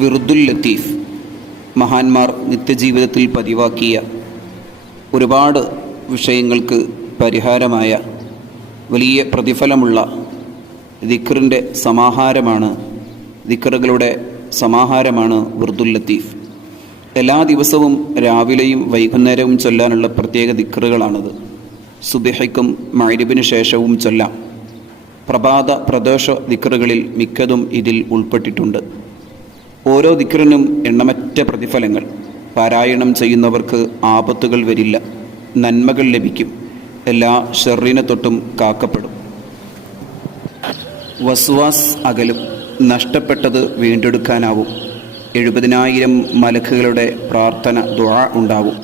വിറുദുൽ ലത്തീഫ് മഹാന്മാർ നിത്യജീവിതത്തിൽ പതിവാക്കിയ ഒരുപാട് വിഷയങ്ങൾക്ക് പരിഹാരമായ വലിയ പ്രതിഫലമുള്ള ദിക്റിൻ്റെ സമാഹാരമാണ്, ദിക്റുകളുടെ സമാഹാരമാണ് വിറുദുൽ ലത്തീഫ്. എല്ലാ ദിവസവും രാവിലെയും വൈകുന്നേരവും ചൊല്ലാനുള്ള പ്രത്യേക ദിക്റുകളാണത്. സുബ്ഹിക്കും മഗ്‌രിബിന് ശേഷവും ചൊല്ലാം. പ്രഭാത പ്രദോഷ ദിക്റുകളിൽ മിക്കതും ഇതിൽ ഉൾപ്പെട്ടിട്ടുണ്ട്. ഓരോ ദിക്റിനും എണ്ണമറ്റ പ്രതിഫലങ്ങൾ. പാരായണം ചെയ്യുന്നവർക്ക് ആപത്തുകൾ വരില്ല, നന്മകൾ ലഭിക്കും, എല്ലാ ഷർറിനെ തൊട്ടും കാക്കപ്പെടും. വസ്വാസ് അകലും, നഷ്ടപ്പെട്ടത് വീണ്ടെടുക്കാനാവും. 70,000 മലക്കുകളുടെ പ്രാർത്ഥന ദുആ ഉണ്ടാവും.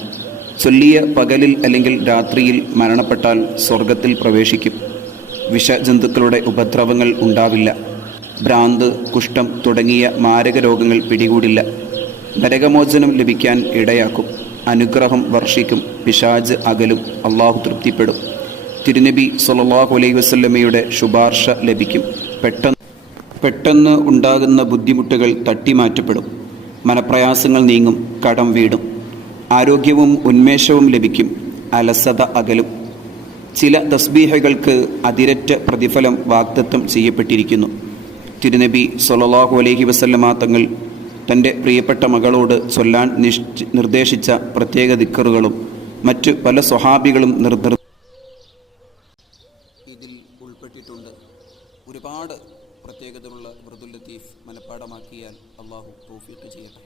ചൊല്ലിയ പകലിൽ അല്ലെങ്കിൽ രാത്രിയിൽ മരണപ്പെട്ടാൽ സ്വർഗത്തിൽ പ്രവേശിക്കും. വിഷജന്തുക്കളുടെ ഉപദ്രവങ്ങൾ ഉണ്ടാവില്ല. ഭ്രാന്ത്, കുഷ്ഠം തുടങ്ങിയ മാരക രോഗങ്ങൾ പിടികൂടില്ല. നരകമോചനം ലഭിക്കാൻ ഇടയാക്കും. അനുഗ്രഹം വർഷിക്കും. പിശാച് അകലും. അള്ളാഹു തൃപ്തിപ്പെടും. തിരുനബി സ്വല്ലല്ലാഹു അലൈഹി വസല്ലമയുടെ ശുപാർശ ലഭിക്കും. പെട്ടെന്ന് ഉണ്ടാകുന്ന ബുദ്ധിമുട്ടുകൾ തട്ടിമാറ്റപ്പെടും. മനപ്രയാസങ്ങൾ നീങ്ങും. കടം വീടും. ആരോഗ്യവും ഉന്മേഷവും ലഭിക്കും. അലസത അകലും. ചില തസ്ബീഹകൾക്ക് അതിരറ്റ പ്രതിഫലം വാഗ്ദത്തം ചെയ്യപ്പെട്ടിരിക്കുന്നു. തിരുനബി സ്വല്ലല്ലാഹു അലൈഹി വസല്ലമ തങ്ങൾ തൻ്റെ പ്രിയപ്പെട്ട മകളോട് ചൊല്ലാൻ നിർദ്ദേശിച്ച പ്രത്യേക ദിക്റുകളും മറ്റ് പല സ്വഹാബികളും ഇതിൽ ഉൾപ്പെട്ടിട്ടുണ്ട്. ഒരുപാട് പ്രത്യേകതയുള്ള വിറുദുൽ ലത്തീഫ് മനഃപ്പാഠമാക്കിയാൽ അള്ളാഹു തൗഫീഖ് ചെയ്യട്ടെ.